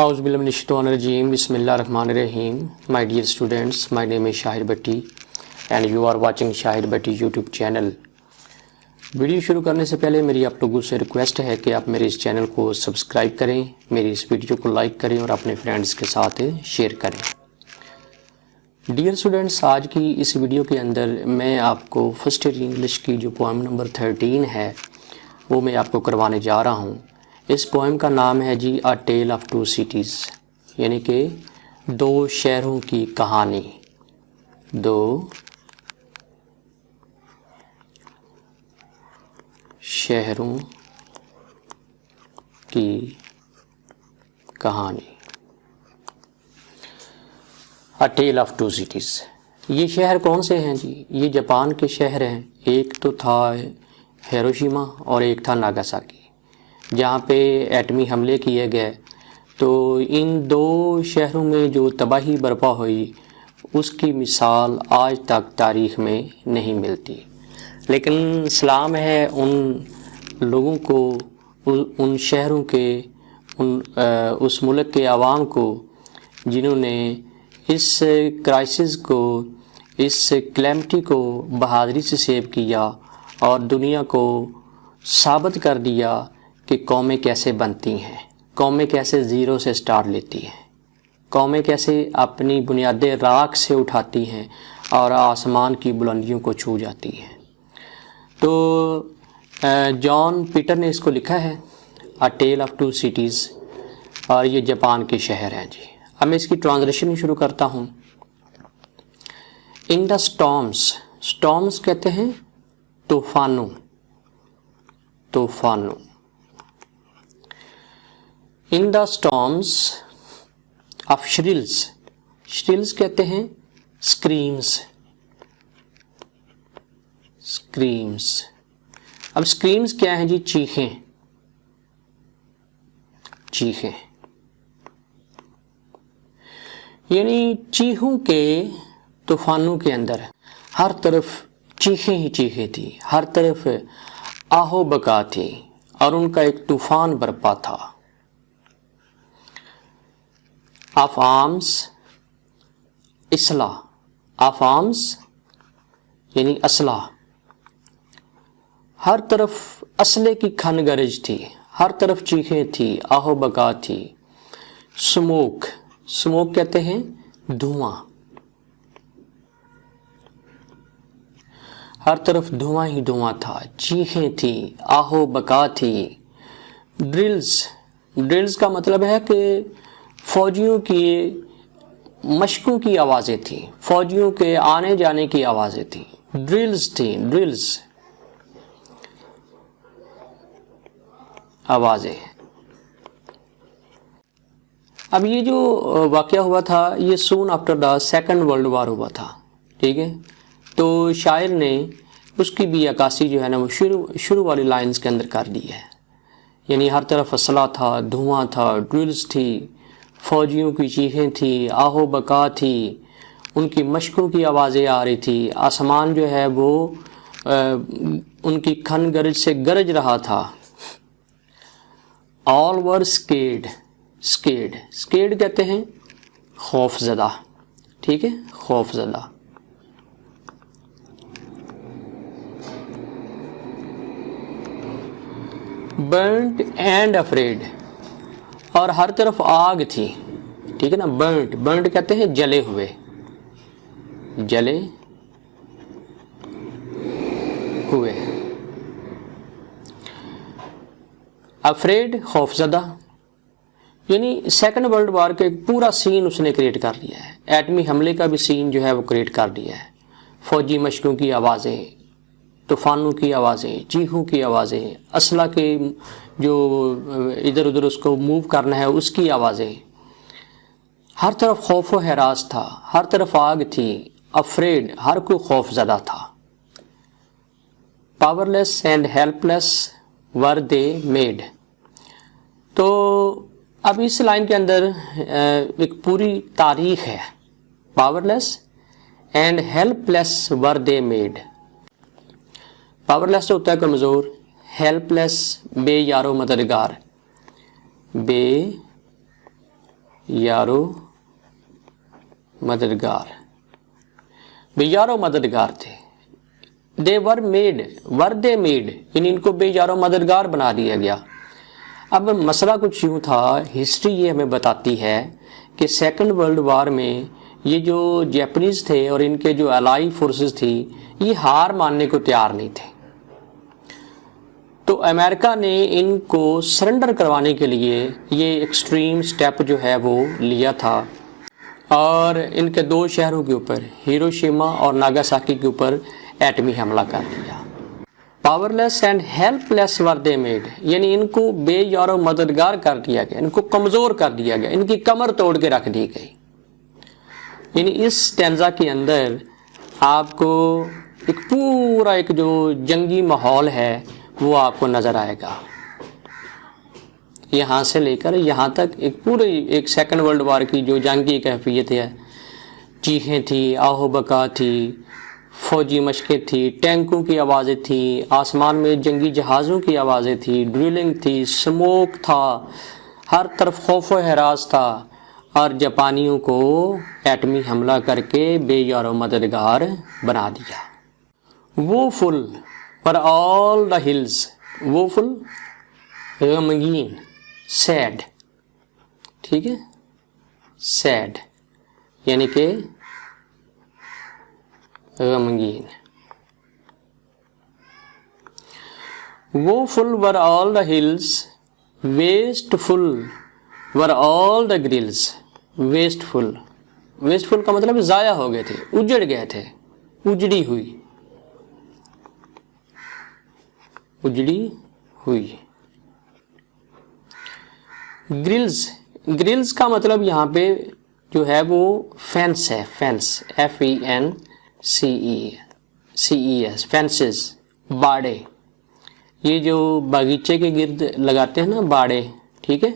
Auzubillahiminash-shaitanir-rajeem. Bismillahir-rahmanir-rahim. My dear students, my name is Shahir Bhatti and you are watching Shahir Bhatti YouTube channel. Video शुरू करने से पहले मेरी आप लोगों से रिक्वेस्ट है कि आप मेरे इस चैनल को सब्सक्राइब करें, मेरी इस वीडियो को लाइक करें और अपने फ्रेंड्स के साथ शेयर करें। डियर स्टूडेंट्स, आज की इस वीडियो के अंदर मैं आपको फर्स्ट ईयर इंग्लिश की जो पोएम नंबर 13 है वो मैं आपको करवाने जा रहा हूँ। इस पोएम का नाम है जी अ टेल ऑफ टू सिटीज़, यानी कि दो शहरों की कहानी। दो शहरों की कहानी, अ टेल ऑफ टू सिटीज़। ये शहर कौन से हैं जी? ये जापान के शहर हैं। एक तो था हिरोशिमा और एक था नागासाकी, जहाँ पे एटमी हमले किए गए। तो इन दो शहरों में जो तबाही बर्पा हुई उसकी मिसाल आज तक तारीख़ में नहीं मिलती। लेकिन सलाम है उन लोगों को, उन शहरों के, उस मुल्क के आवाम को जिन्होंने इस क्राइसिस को, इस क्लैमिटी को बहादुरी से सेव किया और दुनिया को साबित कर दिया कि कौमें कैसे बनती हैं, कौमें कैसे ज़ीरो से स्टार्ट लेती हैं, कौमें कैसे अपनी बुनियादें राख से उठाती हैं और आसमान की बुलंदियों को छू जाती हैं। तो जॉन पीटर ने इसको लिखा है अ टेल ऑफ टू सिटीज़, और ये जापान के शहर हैं जी। अब मैं इसकी ट्रांसलेशन शुरू करता हूँ। इन द स्टॉर्म्स, स्टॉर्म्स कहते हैं तूफानों, तूफानों। इन द स्टॉर्म्स ऑफ श्रिल्स, श्रिल्स कहते हैं स्क्रीम्स, स्क्रीम्स। अब स्क्रीम्स क्या है जी? चीखें, चीखें, यानी चीखों के तूफानों के अंदर हर तरफ चीखें ही चीखें थी, हर तरफ आहो बका थी और उनका एक तूफान बरपा था। ऑफ आर्म्स इसला, ऑफ आर्म्स यानी असला, हर तरफ असले की खन गरज थी, हर तरफ चीखें थी, आहो बका थी। स्मोक, स्मोक कहते हैं धुआं, हर तरफ धुआं ही धुआं था, चीखें थी, आहो बका थी। ड्रिल्स, ड्रिल्स का मतलब है कि फौजियों की मशकों की आवाज़ें थी, फौजियों के आने जाने की आवाज़ें थी। ड्रिल्स थी, ड्रिल्स आवाज़ें। अब ये जो वाक़या हुआ था ये soon after the second world war हुआ था, ठीक है। तो शायर ने उसकी भी अक्कासी जो है ना वो शुरू वाली लाइंस के अंदर कर दी है। यानी हर तरफ असला था, धुआं था, ड्रिल्स थी, फौजियों की चीखें थी, आहो बका थी, उनकी मशकों की आवाज़ें आ रही थी, आसमान जो है वो उनकी खन गरज से गरज रहा था। All were scared, scared, scared कहते हैं खौफजदा, ठीक है, खौफजदा। बर्न्ड एंड अफ्रेड, और हर तरफ आग थी, ठीक है ना। बर्न्ड, बर्न्ड कहते हैं जले हुए, जले हुए। अफ्रेड खौफजदा, यानी सेकंड वर्ल्ड वार के पूरा सीन उसने क्रिएट कर दिया है। एटमी हमले का भी सीन जो है वो क्रिएट कर दिया है। फौजी मशकों की आवाज़ें, तूफानों की आवाज़ें, चीखों की आवाज़ें, असला के जो इधर उधर उसको मूव करना है उसकी आवाज़ें। हर तरफ खौफ व हरास था, हर तरफ आग थी। अफ्रेड, हर कोई खौफजदा था। Powerless and helpless were they made. तो अब इस लाइन के अंदर एक पूरी तारीख है। Powerless and helpless were they made. Powerless होता है कमज़ोर, हेल्पलेस बेयारो मददगार, बे यारो मददगार, बेयारो मददगार थे। दे were made, were they made, यानी इनको बेयारो मददगार बना दिया गया। अब मसला कुछ यूँ था, हिस्ट्री ये हमें बताती है कि सेकंड वर्ल्ड वार में ये जो जैपनीज़ थे और इनके जो अलाई फोर्सेस थी, ये हार मानने को तैयार नहीं थे। तो अमेरिका ने इनको सरेंडर करवाने के लिए ये एक्सट्रीम स्टेप जो है वो लिया था और इनके दो शहरों के ऊपर, हिरोशिमा और नागासाकी के ऊपर एटमी हमला कर दिया। Powerless and helpless were they made, यानी इनको बेयारो मददगार कर दिया गया, इनको कमज़ोर कर दिया गया, इनकी कमर तोड़ के रख दी गई। यानी इस स्टैंजा के अंदर आपको एक पूरा एक जो जंगी माहौल है वो आपको नज़र आएगा। यहाँ से लेकर यहाँ तक एक पूरे एक सेकंड वर्ल्ड वार की जो जंग की कैफियत है, चीखें थी, आहो बका थी, फौजी मशकें थी, टैंकों की आवाज़ें थी, आसमान में जंगी जहाज़ों की आवाज़ें थी, ड्रिलिंग थी, स्मोक था, हर तरफ खौफ व हरास था और जापानियों को एटमी हमला करके बेयारो मददगार बना दिया। Woeful o'er all the hills, woeful गमगीन, सैड, ठीक है, सैड यानी कि गमगीन। Woeful o'er all the hills, wasteful o'er all the grills. Wasteful, wasteful का मतलब ज़ाया हो गए थे, उजड़ गए थे, उजड़ी हुई, उजड़ी हुई। ग्रिल्स, ग्रिल्स का मतलब यहाँ पे जो है वो फेंस है, फेंस, FENCES, फेंसेस, बाड़े। ये जो बागीचे के गिर्द लगाते हैं ना बाड़े, ठीक है,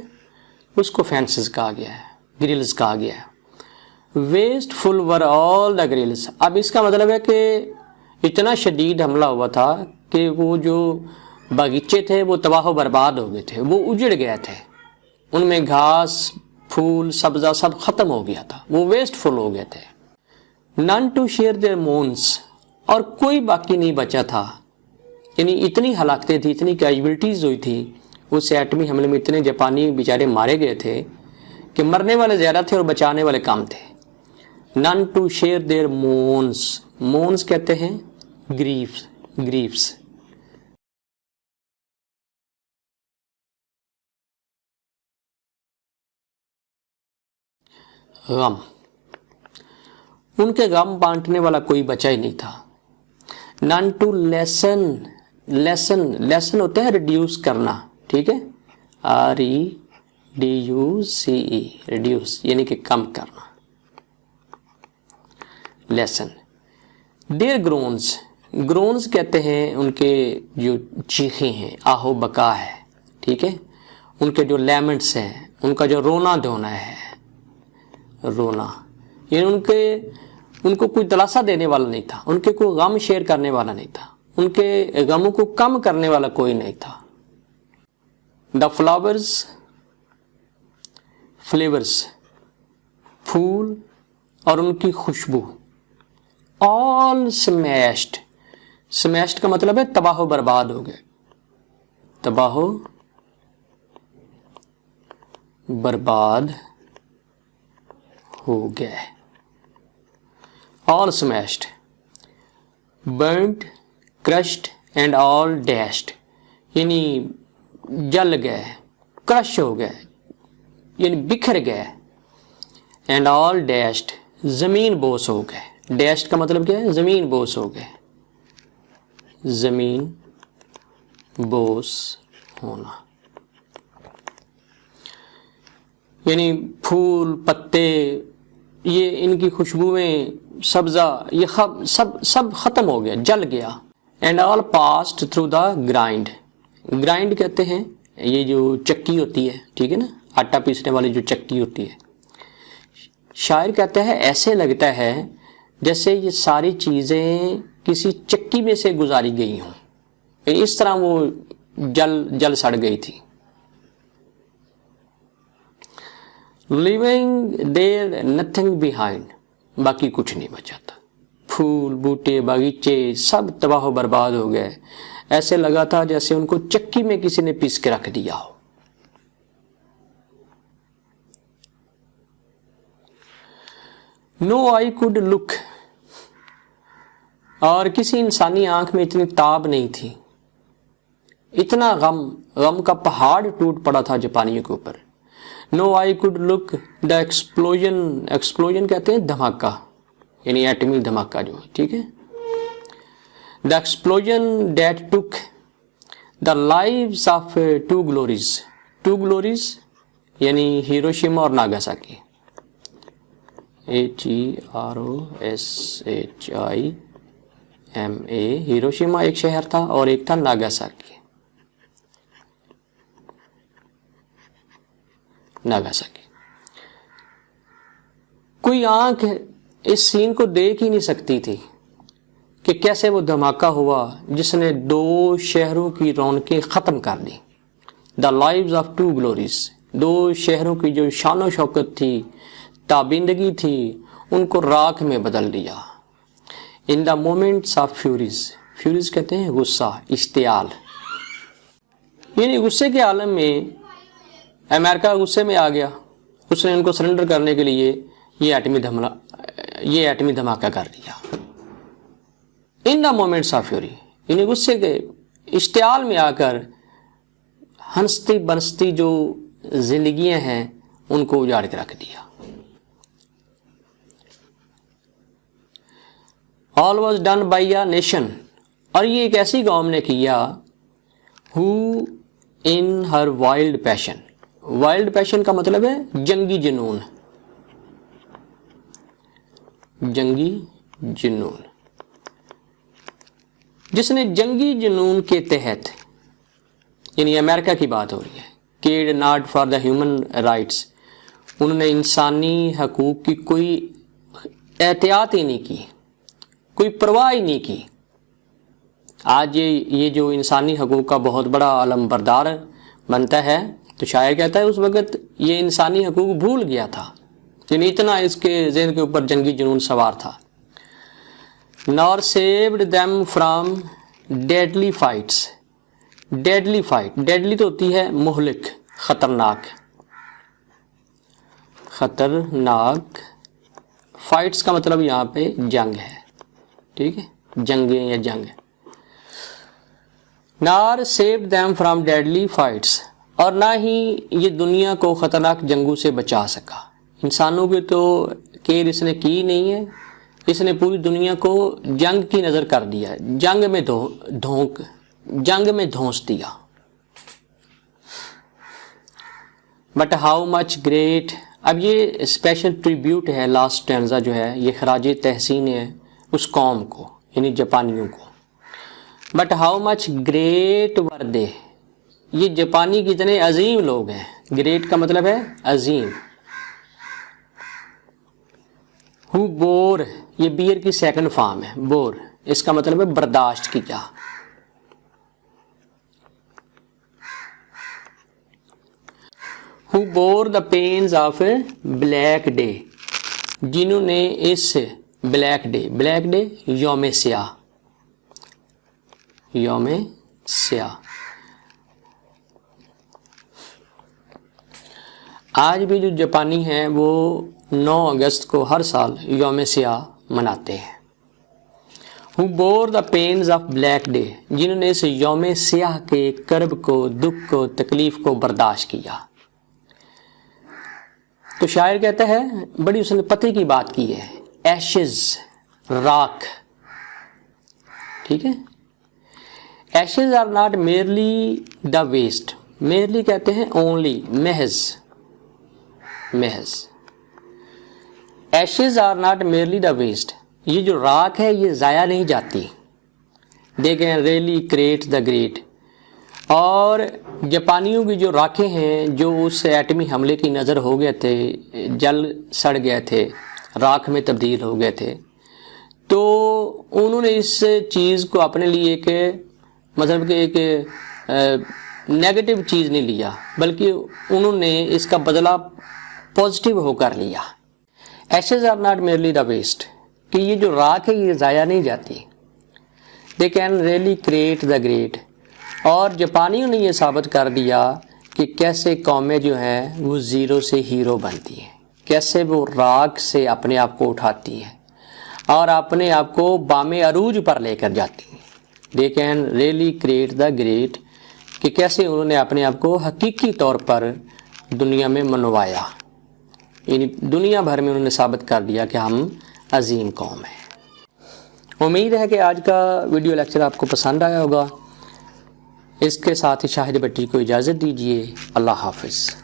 उसको फेंसेस कहा गया है, ग्रिल्स कहा गया है। Wasteful o'er all the grills. अब इसका मतलब है कि इतना शदीद हमला हुआ था कि वो जो बागीचे थे वो तबाह बर्बाद हो गए थे, वो उजड़ गए थे, उनमें घास फूल सब्जा सब खत्म हो गया था, वो वेस्टफुल हो गए थे। नन टू शेयर देयर मोन्स, और कोई बाकी नहीं बचा था। यानी इतनी हलाकतें थी, इतनी कैजुअलिटीज़ हुई थी उस एटमी हमले में, इतने जापानी बेचारे मारे गए थे कि मरने वाले ज़्यादा थे और बचाने वाले कम थे। नन टू शेयर देयर मोन्स, मोन्स कहते हैं ग्रीफ्स, ग्रीफ्स। गम, उनके गम बांटने वाला कोई बचा ही नहीं था। None to lessen, lessen, lessen होता है रिड्यूस करना, ठीक है, REDUCE, रिड्यूस यानी कि कम करना, लेसन। देयर ग्रोन्स, ग्रोन्स कहते हैं उनके जो चीखें हैं, आहो बका है, ठीक है, उनके जो लैमेंट्स हैं, उनका जो रोना धोना है, रोना, यानी उनको कोई दिलासा देने वाला नहीं था, उनके कोई गम शेयर करने वाला नहीं था, उनके गमों को कम करने वाला कोई नहीं था। द फ्लावर्स, फ्लेवर्स, फूल और उनकी खुशबू, ऑल स्मैश्ड, स्मैश्ड का मतलब है तबाह बर्बाद हो गए, तबाह बर्बाद हो गए, all smashed, burned, crushed and all dashed, यानी जल गए, क्रश हो गए, यानी बिखर गए, एंड ऑल डैश्ड, जमीन बोस हो गए। डैश्ड का मतलब क्या है, जमीन बोस हो गए, जमीन बोस होना, यानी फूल पत्ते, ये इनकी खुशबुएं, सब्जा, ये सब खत्म हो गया, जल गया। And all passed through the grind, grind कहते हैं ये जो चक्की होती है, ठीक है ना, आटा पीसने वाली जो चक्की होती है। शायर कहता है ऐसे लगता है जैसे ये सारी चीज़ें किसी चक्की में से गुजारी गई हों, इस तरह वो जल सड़ गई थी। लिविंग देयर नथिंग बिहाइंड, बाकी कुछ नहीं बचा था। फूल बूटे बागीचे सब तबाह बर्बाद हो गए। ऐसे लगा था जैसे उनको चक्की में किसी ने पीस के रख दिया हो। नो आई कुड लुक, और किसी इंसानी आंख में इतनी ताब नहीं थी। इतना गम का पहाड़ टूट पड़ा था जापानियों के ऊपर। No I could look the explosion, explosion कहते हैं धमाका, यानी एटमी धमाका जो है, ठीक है। The explosion that took the lives of two glories, two glories यानी हिरोशिमा और नागासाकी, HEROSHIMA, हिरोशिमा एक शहर था और एक था नागासाकी। नागासाकी, कोई आंख इस सीन को देख ही नहीं सकती थी कि कैसे वो धमाका हुआ जिसने दो शहरों की रौनकें खत्म कर दी। The lives of two glories, दो शहरों की जो शानो शौकत थी, ताबिंदगी थी, उनको राख में बदल दिया। In the moments of Furies, Furies कहते हैं गुस्सा, इश्तियाल, यानी गुस्से के आलम में अमेरिका गुस्से में आ गया। उसने उनको सरेंडर करने के लिए ये एटमी धमाका कर दिया। In the moments of fury, यानी गुस्से के इश्तियाल में आकर हंसती बनसती जो जिंदगियां हैं उनको उजाड़ के रख दिया। All was done by a nation, और ये एक ऐसी कौम ने किया who in her wild passion, wild passion का मतलब है जंगी जुनून, जंगी जुनून, जिसने जंगी जुनून के तहत, यानी अमेरिका की बात हो रही है, cared not for the human rights, उन्होंने इंसानी हकूक की कोई एहतियात ही नहीं की, कोई परवाह ही नहीं की। आज ये जो इंसानी हकूक का बहुत बड़ा अलमबरदार बनता है, तो शायर कहता है उस वक़्त ये इंसानी हकूक भूल गया था, यानी इतना इसके ज़हन के ऊपर जंगी जुनून सवार था। Nor saved them from deadly fights, deadly fight, deadly तो होती है मुहलिक, खतरनाक, खतरनाक, फाइट्स का मतलब यहाँ पे जंग है, ठीक है, जंगे या जंग। नार saved them from deadly fights, और ना ही ये दुनिया को खतरनाक जंगों से बचा सका। इंसानों के तो केयर इसने की नहीं है, इसने पूरी दुनिया को जंग की नज़र कर दिया, जंग में धौंस दिया। बट हाउ मच ग्रेट, अब ये स्पेशल ट्रिब्यूट है, लास्ट स्टैंजा जो है ये खराज तहसीन है उस कौम को, यानी जापानियों को। बट हाउ मच ग्रेट वर दे, ये जापानी कितने अजीम लोग हैं। ग्रेट का मतलब है अजीम। हु बोर, ये बियर की सेकंड फॉर्म है, बोर, इसका मतलब है बर्दाश्त किया। Who bore the pains of black day, जिन्होंने इस ब्लैक डे, ब्लैक डे यौम स्याह, यौम स्याह। आज भी जो जापानी हैं वो 9 अगस्त को हर साल यौम स्याह मनाते हैं। Who bore the pains of black day, जिन्होंने इस यौम स्याह के कर्ब को, दुख को, तकलीफ को बर्दाश्त किया। तो शायर कहता है, बड़ी उसने पते की बात की है, एशेज, राख, ठीक है। Ashes are not merely the waste, merely कहते हैं ओनली, महज, महज। Ashes are not merely the waste, ये जो राख है ये ज़ाया नहीं जाती। देखें रेली क्रेट द ग्रेट, और जापानियों की जो राखें हैं जो उस एटमी हमले की नज़र हो गए थे, जल सड़ गए थे, राख में तब्दील हो गए थे, तो उन्होंने इस चीज़ को अपने लिए एक मतलब कि एक नेगेटिव चीज़ नहीं लिया, बल्कि उन्होंने इसका बदला पॉजिटिव होकर लिया। Ashes are not merely the waste, कि ये जो राख है ये ज़ाया नहीं जाती। They can really create the great. और जापानियों ने ये साबित कर दिया कि कैसे कौमें जो हैं वो ज़ीरो से हीरो बनती हैं, कैसे वो राख से अपने आप को उठाती हैं और अपने आप को बामे अरूज पर लेकर जाती हैं। दे can really create the great, कि कैसे उन्होंने अपने आप को हकीकी तौर पर दुनिया में मनवाया, यानी दुनिया भर में उन्होंने साबित कर दिया कि हम अजीम कौम हैं। उम्मीद है कि आज का वीडियो लेक्चर आपको पसंद आया होगा। इसके साथ ही शाहिद भट्टी को इजाज़त दीजिए। अल्लाह हाफ़िज़।